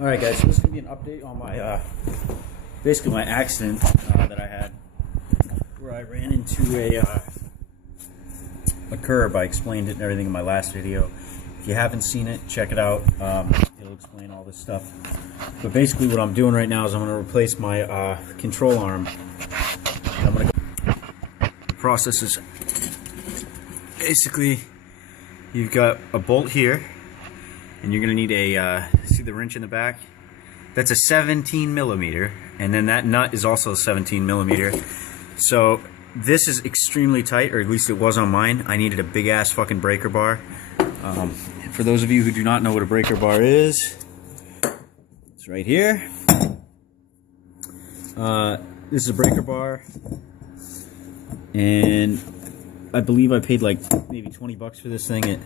Alright guys, so this is going to be an update on my, basically my accident that I had, where I ran into a curb. I explained it and everything in my last video. If you haven't seen it, check it out. It'll explain all this stuff. But basically what I'm doing right now is I'm going to replace my control arm. I'm going to go. The process is basically you've got a bolt here, and you're going to need a, see the wrench in the back? That's a 17 millimeter, and then that nut is also 17 millimeter. So this is extremely tight, or at least it was on mine. I needed a big ass fucking breaker bar. For those of you who do not know what a breaker bar is, it's right here. This is a breaker bar, and I believe I paid like maybe 20 bucks for this thing at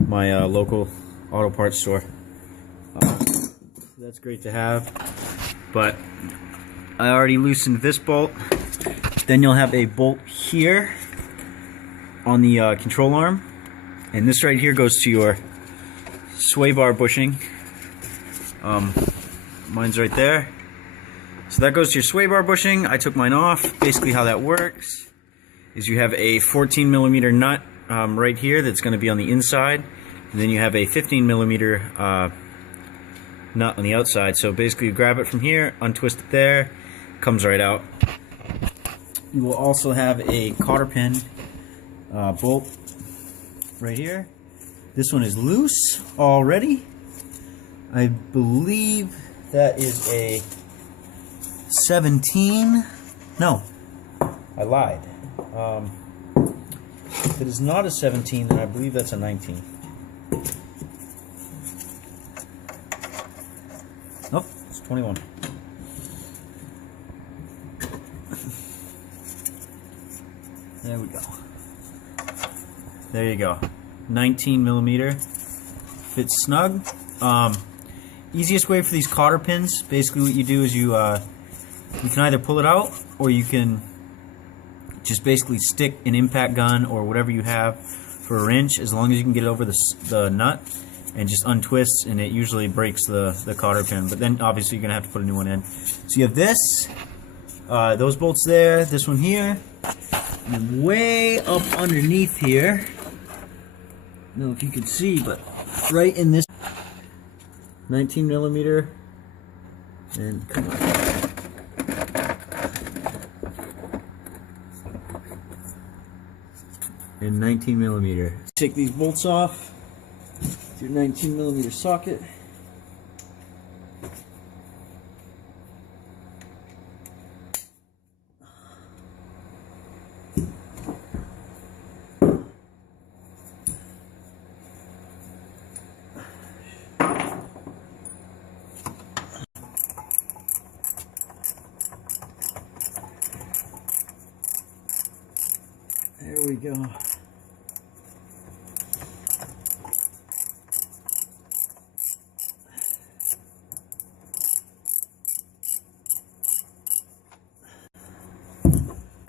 my local auto parts store. That's great to have, but I already loosened this bolt. Then you'll have a bolt here on the control arm, and this right here goes to your sway bar bushing. Mine's right there. So that goes to your sway bar bushing. I took mine off. Basically how that works is you have a 14 millimeter nut right here that's going to be on the inside, and then you have a 15 millimeter nut on the outside. So basically you grab it from here, untwist it there, comes right out. You will also have a cotter pin bolt right here. This one is loose already. I believe that is a 17. No, I lied. If it is not a 17, then I believe that's a 19. Nope, it's 21. There we go. There you go. 19 millimeter. Fits snug. Easiest way for these cotter pins, basically what you do is you can either pull it out, or you can just basically stick an impact gun or whatever you have for a wrench, as long as you can get it over the nut, and just untwists, and it usually breaks the cotter pin. But then obviously you're gonna have to put a new one in. So you have this, those bolts there, this one here, and then way up underneath here, I don't know if you can see, but right in this 19 millimeter, and come on. And 19 millimeter. Take these bolts off. Your 19 millimeter socket. There we go.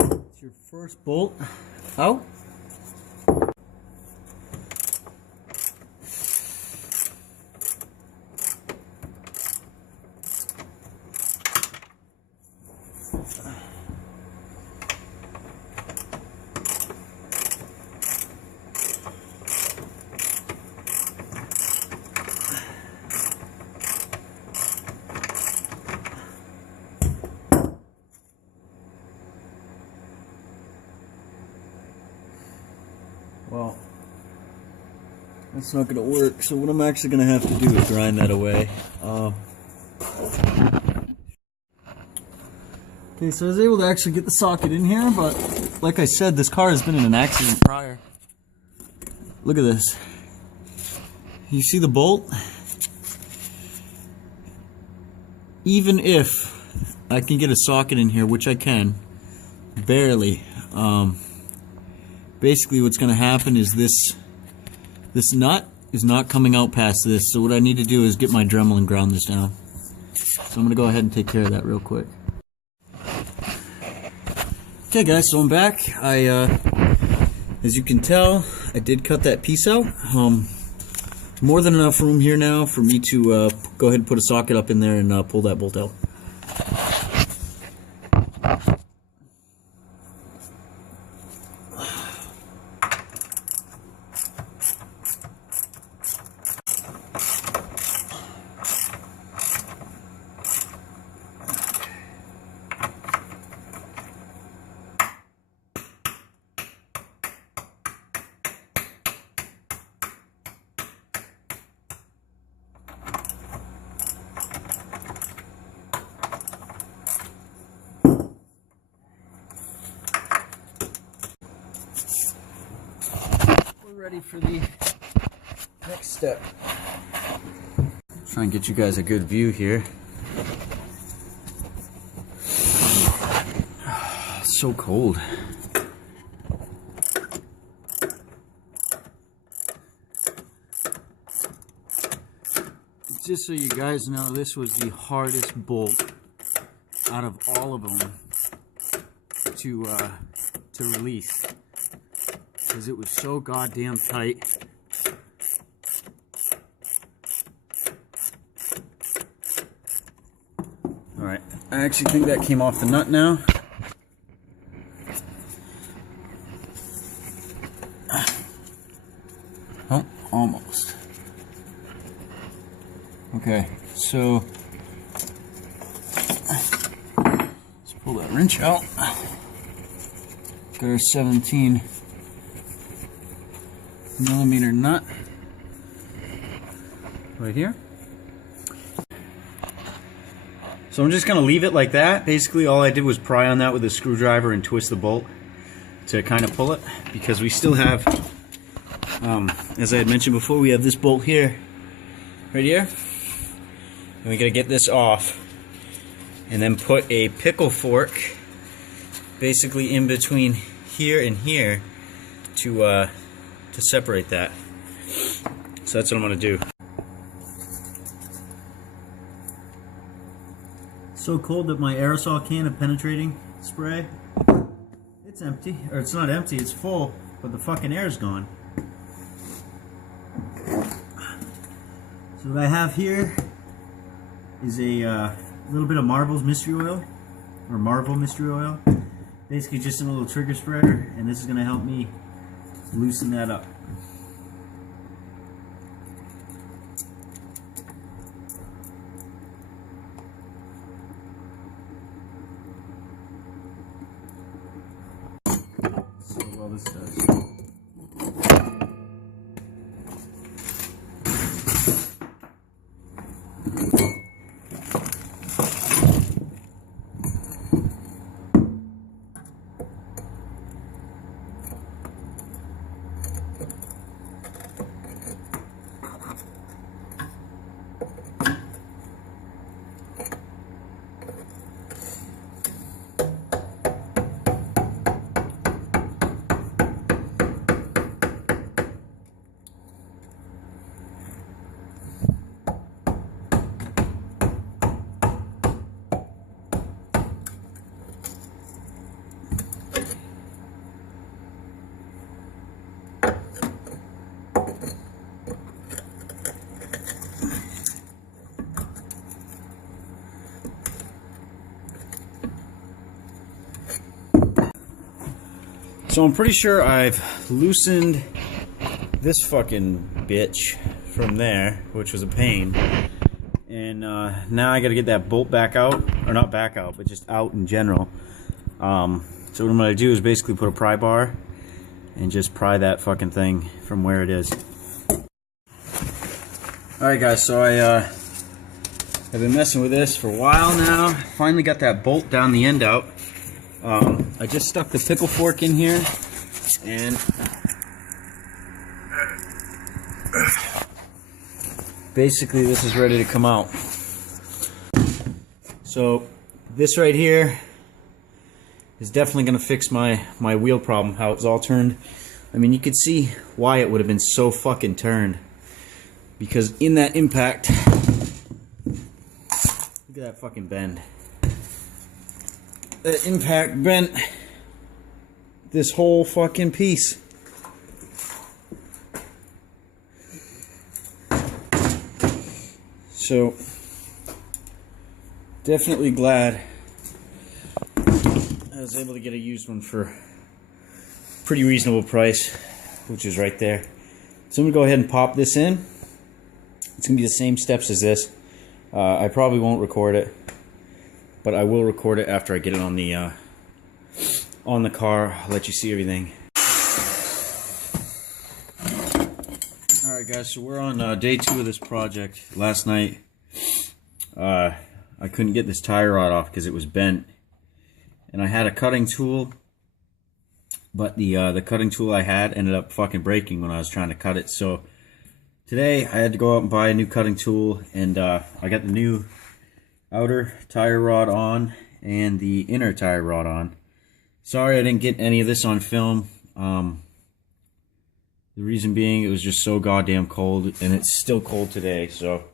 It's your first bolt out. Well, that's not going to work, so what I'm actually going to have to do is grind that away. Okay, so I was able to actually get the socket in here, but like I said, this car has been in an accident prior. Look at this. You see the bolt? Even if I can get a socket in here, which I can, barely, basically what's going to happen is this nut is not coming out past this. So what I need to do is get my Dremel and ground this down. So I'm going to go ahead and take care of that real quick. Okay guys, so I'm back. As you can tell, I did cut that piece out. more than enough room here now for me to go ahead and put a socket up in there and pull that bolt out. Ready for the next step. Try and get you guys a good view here. It's so cold. Just so you guys know, this was the hardest bolt out of all of them to release. Because it was so goddamn tight. Alright, I actually think that came off the nut now. Oh, almost. Okay, so let's pull that wrench out. Got our 17 millimeter nut right here. So I'm just gonna leave it like that. Basically all I did was pry on that with a screwdriver and twist the bolt to kind of pull it, because we still have, as I had mentioned before, we have this bolt here, right here, and we gotta get this off and then put a pickle fork basically in between here and here to separate that. So that's what I'm gonna do. So cold that my aerosol can of penetrating spray, it's empty, or it's not empty, it's full, but the fucking air's gone. So what I have here is a little bit of Marvel mystery oil, basically just in a little trigger spreader, and this is gonna help me loosen that up. So well this does. So I'm pretty sure I've loosened this fucking bitch from there, which was a pain. And now I gotta get that bolt back out, or not back out, but just out in general. So what I'm gonna do is basically put a pry bar and just pry that fucking thing from where it is. Alright guys, so I've been messing with this for a while now. Finally got that bolt down the end out. I just stuck the pickle fork in here, and basically this is ready to come out. So this right here is definitely going to fix my wheel problem, how it's all turned. I mean, you could see why it would have been so fucking turned, because in that impact, look at that fucking bend. That impact bent this whole fucking piece. So definitely glad I was able to get a used one for a pretty reasonable price, which is right there. So I'm gonna go ahead and pop this in. It's gonna be the same steps as this. I probably won't record it, but I will record it after I get it on the car. I'll let you see everything. Alright guys, so we're on day 2 of this project. Last night I couldn't get this tie rod off because it was bent, and I had a cutting tool, but the cutting tool I had ended up fucking breaking when I was trying to cut it. So today I had to go out and buy a new cutting tool, and I got the new outer tire rod on and the inner tire rod on. Sorry I didn't get any of this on film. The reason being, it was just so goddamn cold, and it's still cold today. So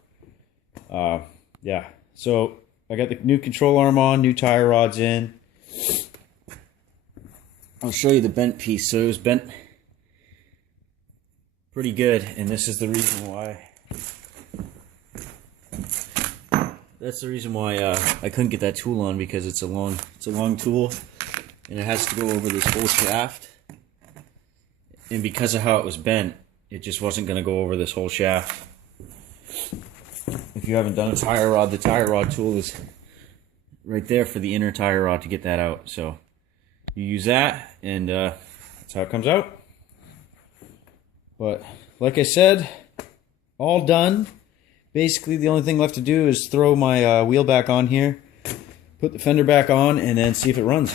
yeah, so I got the new control arm on, new tire rods in. I'll show you the bent piece. So it was bent pretty good, and this is the reason why. That's the reason why I couldn't get that tool on, because it's a long tool, and it has to go over this whole shaft. And because of how it was bent, it just wasn't going to go over this whole shaft. If you haven't done a tire rod, the tire rod tool is right there for the inner tire rod to get that out. So you use that, and that's how it comes out. But like I said, all done. Basically the only thing left to do is throw my wheel back on here, put the fender back on, and then see if it runs.